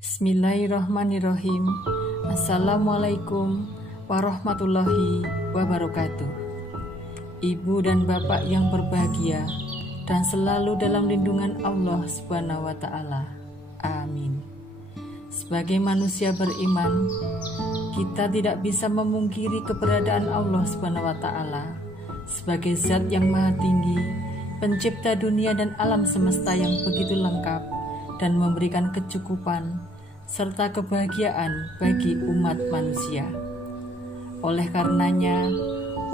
Bismillahirrahmanirrahim. Assalamualaikum warahmatullahi wabarakatuh. Ibu dan bapak yang berbahagia dan selalu dalam lindungan Allah Subhanahu wa Ta'ala. Amin. Sebagai manusia beriman, kita tidak bisa memungkiri keberadaan Allah Subhanahu wa Ta'ala sebagai zat yang maha tinggi, pencipta dunia dan alam semesta yang begitu lengkap dan memberikan kecukupan serta kebahagiaan bagi umat manusia. Oleh karenanya,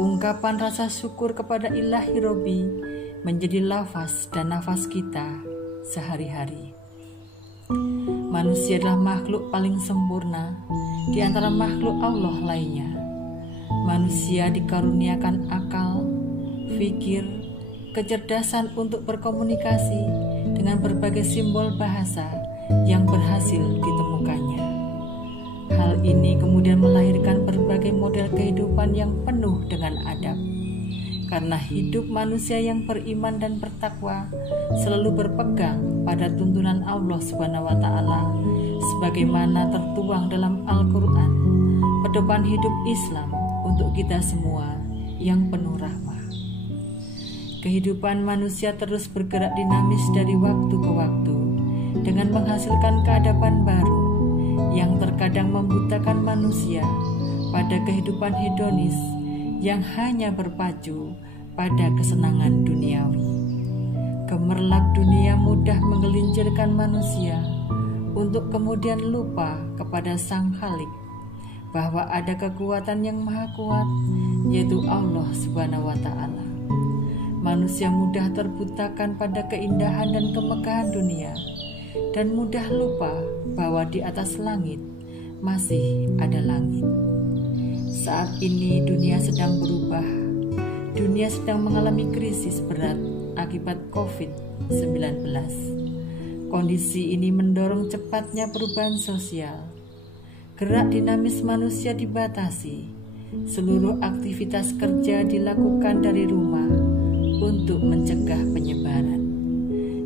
ungkapan rasa syukur kepada Ilahi Robbi menjadi lafaz dan nafas kita sehari-hari. Manusia adalah makhluk paling sempurna di antara makhluk Allah lainnya. Manusia dikaruniakan akal, fikir, kecerdasan untuk berkomunikasi dengan berbagai simbol bahasa yang berhasil ditemukannya. Hal ini kemudian melahirkan berbagai model kehidupan yang penuh dengan adab. Karena hidup manusia yang beriman dan bertakwa selalu berpegang pada tuntunan Allah Subhanahu wa Ta'ala sebagaimana tertuang dalam Al-Quran, pedoman hidup Islam untuk kita semua yang penuh rahmah. Kehidupan manusia terus bergerak dinamis dari waktu ke waktu dengan menghasilkan keadaban baru yang terkadang membutakan manusia pada kehidupan hedonis yang hanya berpacu pada kesenangan duniawi. Gemerlap dunia mudah menggelincirkan manusia untuk kemudian lupa kepada Sang Khalik bahwa ada kekuatan yang maha kuat, yaitu Allah Subhanahu wa Ta'ala. Manusia mudah terbutakan pada keindahan dan kemegahan dunia dan mudah lupa bahwa di atas langit masih ada langit. Saat ini dunia sedang berubah. Dunia sedang mengalami krisis berat akibat COVID-19. Kondisi ini mendorong cepatnya perubahan sosial. Gerak dinamis manusia dibatasi. Seluruh aktivitas kerja dilakukan dari rumah untuk mencegah penyebaran.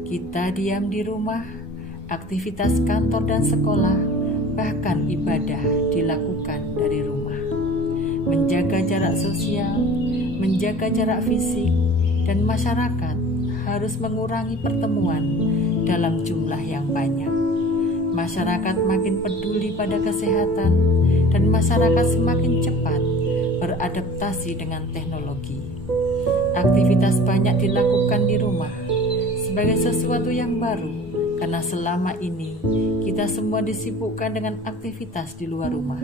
Kita diam di rumah, aktivitas kantor dan sekolah, bahkan ibadah dilakukan dari rumah. Menjaga jarak sosial, menjaga jarak fisik, dan masyarakat harus mengurangi pertemuan dalam jumlah yang banyak. Masyarakat makin peduli pada kesehatan dan masyarakat semakin cepat beradaptasi dengan teknologi. Aktivitas banyak dilakukan di rumah sebagai sesuatu yang baru karena selama ini kita semua disibukkan dengan aktivitas di luar rumah.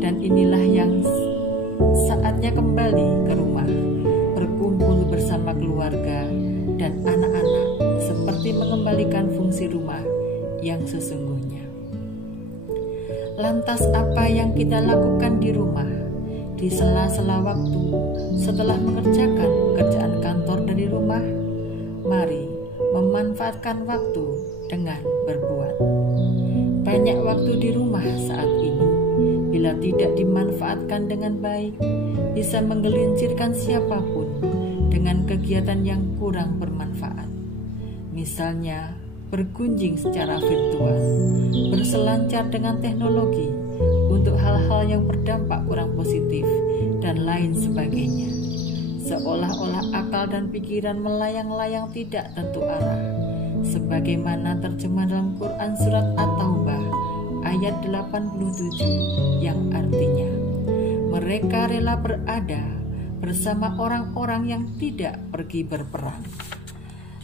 Dan inilah yang saatnya kembali ke rumah, berkumpul bersama keluarga dan anak-anak seperti mengembalikan fungsi rumah yang sesungguhnya. Lantas apa yang kita lakukan di rumah di sela-sela waktu setelah mengerjakan pekerjaan kantor dari rumah? Mari memanfaatkan waktu dengan berbuat. Banyak waktu di rumah saat ini, bila tidak dimanfaatkan dengan baik, bisa menggelincirkan siapapun dengan kegiatan yang kurang bermanfaat. Misalnya, bergunjing secara virtual, berselancar dengan teknologi untuk hal-hal yang berdampak kurang positif, dan lain sebagainya. Seolah-olah akal dan pikiran melayang-layang tidak tentu arah, sebagaimana terjemah dalam Quran Surat At-Taubah ayat 87 yang artinya, mereka rela berada bersama orang-orang yang tidak pergi berperang.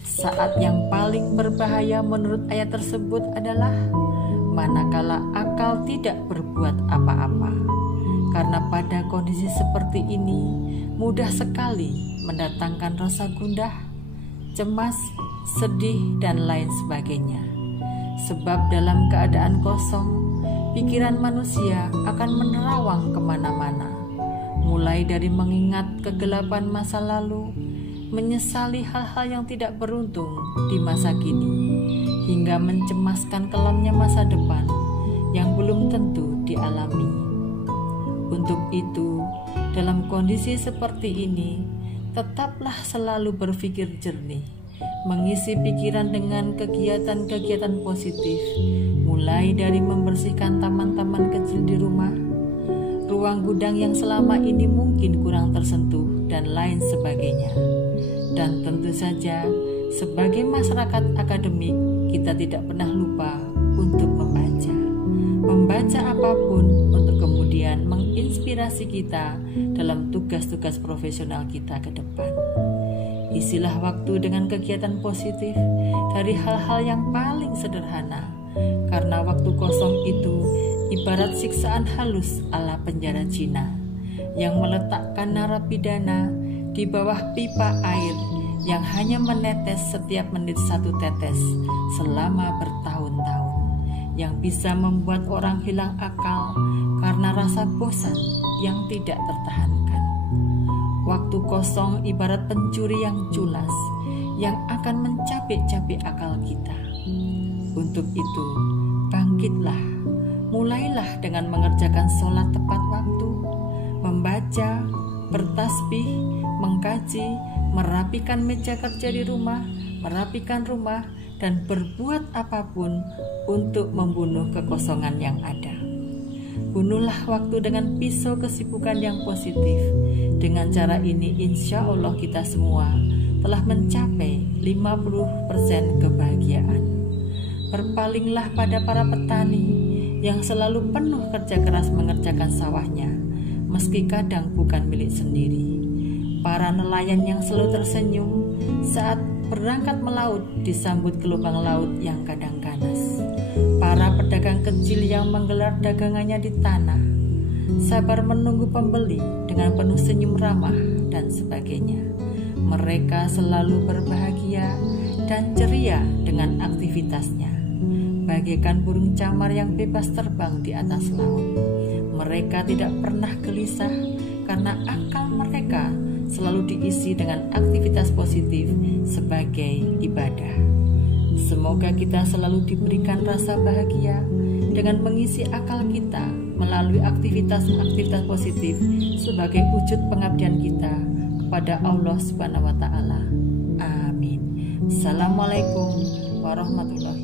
Saat yang paling berbahaya menurut ayat tersebut adalah manakala akal tidak berbuat apa-apa. Karena pada kondisi seperti ini mudah sekali mendatangkan rasa gundah, cemas, sedih, dan lain sebagainya. Sebab dalam keadaan kosong, pikiran manusia akan menerawang kemana-mana, mulai dari mengingat kegelapan masa lalu, menyesali hal-hal yang tidak beruntung di masa kini, hingga mencemaskan kelamnya masa depan yang belum tentu dialami. Untuk itu, dalam kondisi seperti ini, tetaplah selalu berpikir jernih mengisi pikiran dengan kegiatan-kegiatan positif, mulai dari membersihkan taman-taman kecil di rumah, ruang gudang yang selama ini mungkin kurang tersentuh, dan lain sebagainya. Dan tentu saja, sebagai masyarakat akademik, kita tidak pernah lupa untuk membaca apapun untuk kemudian menginspirasi kita dalam tugas-tugas profesional kita ke depan. Isilah waktu dengan kegiatan positif dari hal-hal yang paling sederhana, karena waktu kosong itu ibarat siksaan halus ala penjara Cina yang meletakkan narapidana di bawah pipa air yang hanya menetes setiap menit 1 tetes selama bertahun-tahun, yang bisa membuat orang hilang akal karena rasa bosan yang tidak tertahankan. Waktu kosong ibarat pencuri yang culas yang akan mencapik-capik akal kita. Untuk itu, bangkitlah, mulailah dengan mengerjakan sholat tepat waktu, membaca, bertasbih, mengkaji, merapikan meja kerja di rumah, merapikan rumah, dan berbuat apapun untuk membunuh kekosongan yang ada. Bunuhlah waktu dengan pisau kesibukan yang positif. Dengan cara ini insya Allah kita semua telah mencapai 50% kebahagiaan. Berpalinglah pada para petani yang selalu penuh kerja keras mengerjakan sawahnya, meski kadang bukan milik sendiri. Para nelayan yang selalu tersenyum saat berangkat melaut disambut gelombang laut yang kadang ganas. Para pedagang kecil yang menggelar dagangannya di tanah, sabar menunggu pembeli dengan penuh senyum ramah dan sebagainya. Mereka selalu berbahagia dan ceria dengan aktivitasnya, bagaikan burung camar yang bebas terbang di atas laut. Mereka tidak pernah gelisah karena akal mereka selalu diisi dengan aktivitas positif sebagai ibadah. Semoga kita selalu diberikan rasa bahagia dengan mengisi akal kita melalui aktivitas-aktivitas positif sebagai wujud pengabdian kita kepada Allah Subhanahu wa Ta'ala. Amin. Assalamualaikum warahmatullahi wabarakatuh.